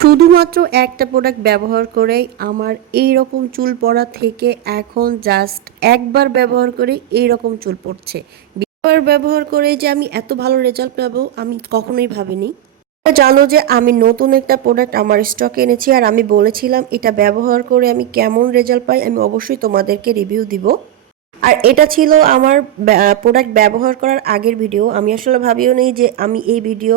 শুধুমাত্র একটা প্রোডাক্ট ব্যবহার করেই আমার এইরকম চুল পড়া থেকে এখন জাস্ট একবার ব্যবহার করে এইরকম চুল পড়ছে। একবার ব্যবহার করে যে আমি এত ভালো রেজাল্ট পাবো আমি কখনোই ভাবিনি। জানো যে আমি নতুন একটা প্রোডাক্ট আমার স্টকে এনেছি আর আমি বলেছিলাম এটা ব্যবহার করে আমি কেমন রেজাল্ট পাই আমি অবশ্যই তোমাদেরকে রিভিউ দিব। আর এটা ছিল আমার প্রোডাক্ট ব্যবহার করার আগের ভিডিও। আমি আসলে ভাবিও নেই যে আমি এই ভিডিও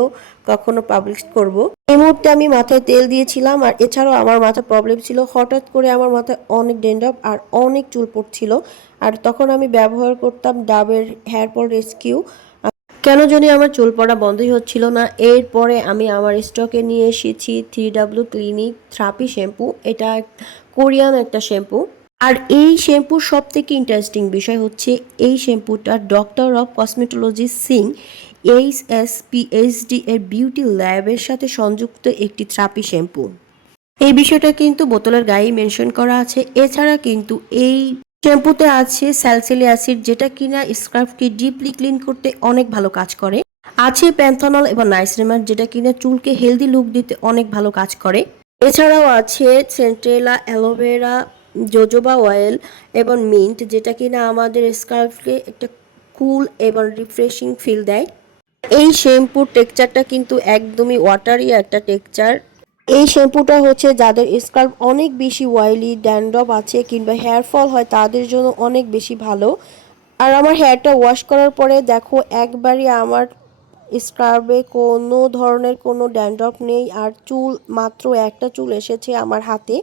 কখনো পাবলিশ করব। এই মুহূর্তে আমি মাথায় তেল দিয়েছিলাম আর এছাড়াও আমার মাথায় প্রবলেম ছিল, হঠাৎ করে আমার মাথায় অনেক ড্যান্ড্রফ আর অনেক চুল পড়ছিল। আর তখন আমি ব্যবহার করতাম ডাবের হেয়ার ফল রেস্কিউ। কেন জানি আমার চুল পড়া বন্ধই হচ্ছিল না। এরপরে আমি আমার স্টকে নিয়ে এসেছি 3W ক্লিনিক থেরাপি শ্যাম্পু। এটা কোরিয়ান একটা শ্যাম্পু। আর এই শ্যাম্পুর সব থেকে ইন্টারেস্টিং বিষয় হচ্ছে এই শ্যাম্পুটা ডক্টর অফ কসমেটোলজি সিং এইচএসপিএইচডি এর বিউটি ল্যাবের সাথে সংযুক্ত একটি থেরাপি শ্যাম্পু। এই বিষয়টা কিন্তু বোতলের গায়ে মেনশন করা আছে। এছাড়া কিন্তু এই শ্যাম্পুতে আছে স্যালিসিলিক অ্যাসিড, যেটা কিনা স্কার্ফকে ডিপলি ক্লিন করতে অনেক ভালো কাজ করে। আছে প্যান্থনল এবং নাইসিনামাইড, যেটা কিনা চুলকে হেলদি লুক দিতে অনেক ভালো কাজ করে। এছাড়াও আছে সেন্ট্রেলা, অ্যালোভেরা, জোজোবা অয়েল এবং মিন্ট, যেটা কিনা আমাদের স্কার্ফকে একটা কুল এবং রিফ্রেশিং ফিল দেয়। এই শ্যাম্পুর টেক্সচারটা কিন্তু একদমই ওয়াটারি একটা টেক্সচার। এই শ্যাম্পুটা হচ্ছে যাদের স্কাল্প অনেক বেশি অয়েলি, ড্যান্ড্রফ আছে কিংবা হেয়ার ফল হয় তাদের জন্য অনেক বেশি ভালো। আর আমার হেয়ারটা ওয়াশ করার পরে দেখো একবারই আমার স্কার্ফে কোনো ধরনের কোনো ড্যান্ড্রফ নেই আর চুল মাত্র একটা চুল এসেছে আমার হাতে।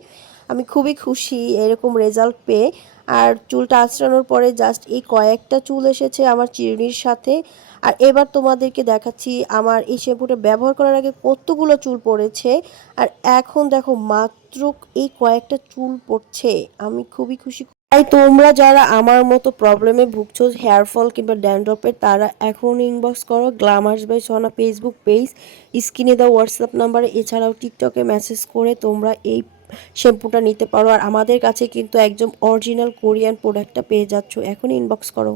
আমি খুবই খুশি এরকম রেজাল্ট পেয়ে। আর চুলটা আঁচড়ানোর পরে জাস্ট এই কয়েকটা চুল এসেছে আমার চিরুনির সাথে। আর এবার তোমাদেরকে দেখাচ্ছি আমার এই শ্যাম্পুটা ব্যবহার করার আগে কতগুলো চুল পড়েছে আর এখন দেখো মাত্র এই কয়েকটা চুল পড়ছে। আমি খুবই খুশি। তাই তোমরা যারা আমার মতো প্রবলেমে ভুগছো হেয়ার ফল কিংবা ড্যান্ড্রফের, তারা এখন ইনবক্স করো গ্ল্যামার্স বাই সোনা ফেসবুক পেজ, স্ক্রিনে দাও হোয়াটসঅ্যাপ নাম্বারে। এছাড়াও টিকটকে মেসেজ করে তোমরা এই শ্যাম্পুটা নিতে পারো। আর আমাদের কাছে কিন্তু একদম অরিজিনাল কোরিয়ান প্রোডাক্টটা পেয়ে যাচ্ছ। এখন ইনবক্স করো।